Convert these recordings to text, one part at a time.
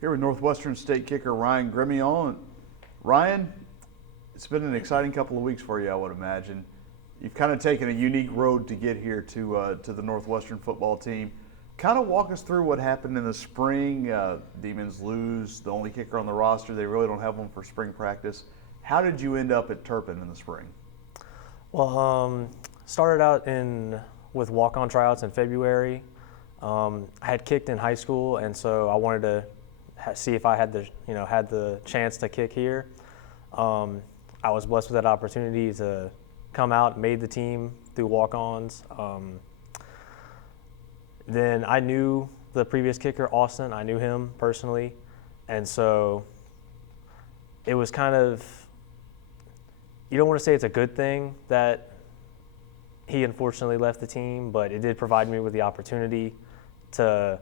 Here with Northwestern State kicker Ryan Gremillion. Ryan, it's been an exciting couple of weeks for you, I would imagine. You've kind of taken a unique road to get here to the Northwestern football team. Kind of walk us through what happened in the spring. Demons lose the only kicker on the roster. They really don't have one for spring practice. How did you end up at Turpin in the spring? Well, started out with walk-on tryouts in February. I had kicked in high school, and so I wanted to see if I had the chance to kick here. I was blessed with that opportunity to come out, made the team through walk-ons. Then I knew the previous kicker, Austin. I knew him personally, and so it was kind of, you don't want to say it's a good thing that he unfortunately left the team, but it did provide me with the opportunity to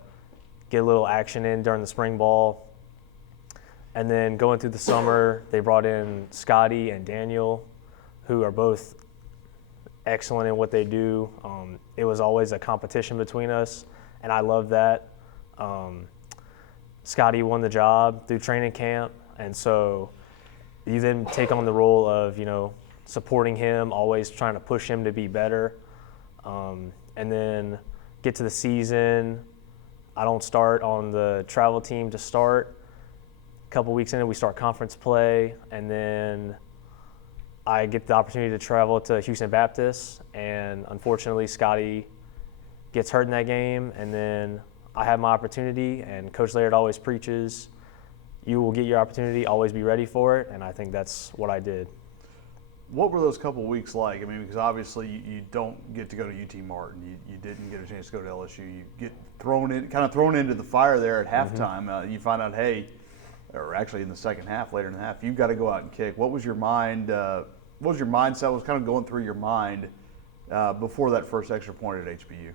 get a little action in during the spring ball. And then going through the summer, they brought in Scotty and Daniel, who are both excellent in what they do. It was always a competition between us, and I love that. Scotty won the job through training camp, and so you then take on the role of, supporting him, always trying to push him to be better. And then get to the season. I don't start on the travel team to start. A couple weeks in, we start conference play, and then I get the opportunity to travel to Houston Baptist, and unfortunately Scotty gets hurt in that game, and then I have my opportunity, and Coach Laird always preaches, you will get your opportunity, always be ready for it, and I think that's what I did. What were those couple of weeks like? I mean, because obviously you don't get to go to UT Martin. You didn't get a chance to go to LSU. You get thrown into the fire there at halftime. You find out, hey, or actually in the second half, later in the half, you've got to go out and kick. What was your mind? What was your mindset? What was kind of going through your mind before that first extra point at HBU?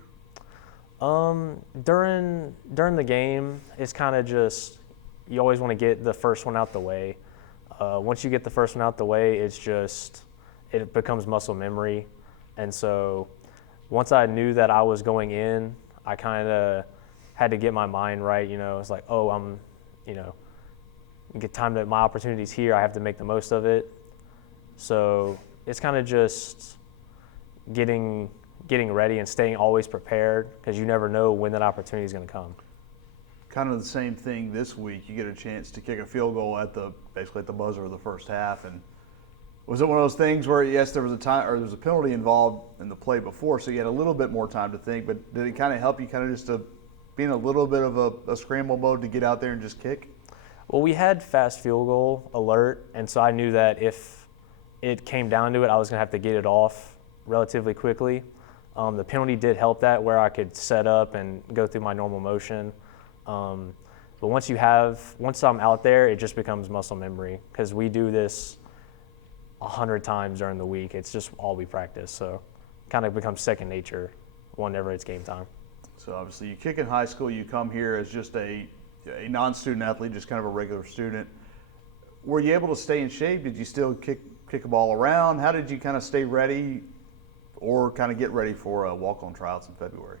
During the game, it's kind of just, you always want to get the first one out the way. Once you get the first one out the way, it becomes muscle memory. And so once I knew that I was going in, I kind of had to get my mind right. It's like, oh, get time to, my opportunity's here. I have to make the most of it. So it's kind of just getting ready and staying always prepared, because you never know when that opportunity is going to come. Kind of the same thing this week. You get a chance to kick a field goal basically at the buzzer of the first half. And was it one of those things where, yes, there was a penalty involved in the play before, so you had a little bit more time to think, but did it kind of help you kind of just to be in a little bit of a scramble mode to get out there and just kick? Well, we had fast field goal alert, and so I knew that if it came down to it, I was going to have to get it off relatively quickly. The penalty did help that, where I could set up and go through my normal motion. But once I'm out there, it just becomes muscle memory, because we do this 100 times during the week. It's just all we practice, so it kind of becomes second nature whenever it's game time. So obviously you kick in high school, you come here as just a non-student athlete, just kind of a regular student. Were you able to stay in shape? Did you still kick a ball around? How did you kind of stay ready or kind of get ready for walk-on tryouts in February?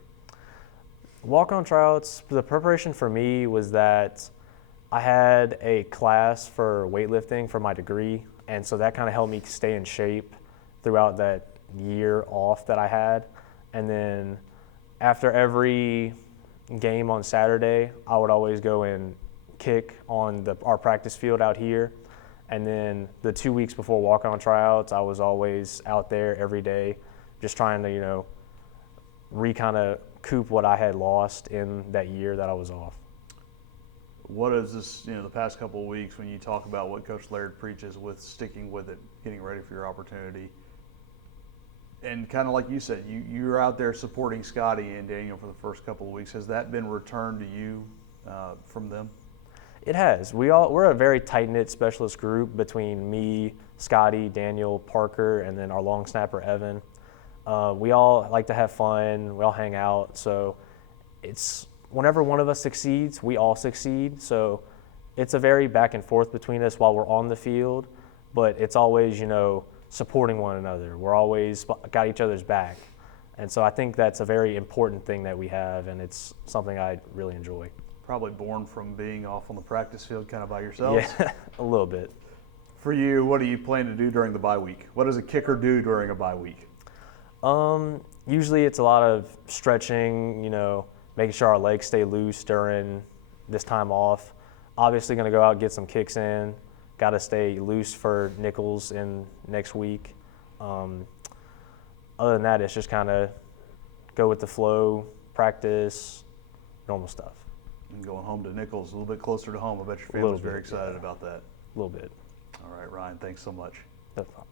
Walk-on tryouts, the preparation for me was that I had a class for weightlifting for my degree, and so that kind of helped me stay in shape throughout that year off that I had. And then after every game on Saturday, I would always go and kick on our practice field out here. And then the 2 weeks before walk-on tryouts, I was always out there every day, just trying to, recoup what I had lost in that year that I was off. What is this, the past couple of weeks, when you talk about what Coach Laird preaches with sticking with it, getting ready for your opportunity, and kind of like you said, you're out there supporting Scotty and Daniel for the first couple of weeks. Has that been returned to you from them? It has. We're a very tight-knit specialist group between me, Scotty, Daniel, Parker, and then our long snapper, Evan. We all like to have fun. We all hang out. So it's whenever one of us succeeds, we all succeed. So it's a very back and forth between us while we're on the field, but it's always, supporting one another. We're always got each other's back. And so I think that's a very important thing that we have, and it's something I really enjoy. Probably born from being off on the practice field kind of by yourselves. Yeah, a little bit. For you, what do you plan to do during the bye week? What does a kicker do during a bye week? Usually it's a lot of stretching, making sure our legs stay loose during this time off. Obviously going to go out and get some kicks in. Got to stay loose for nickels in next week. Other than that, it's just kind of go with the flow, practice, normal stuff. And going home to Nichols, a little bit closer to home. I bet your little family's very bit, excited yeah. about that. A little bit. All right, Ryan, thanks so much. No problem.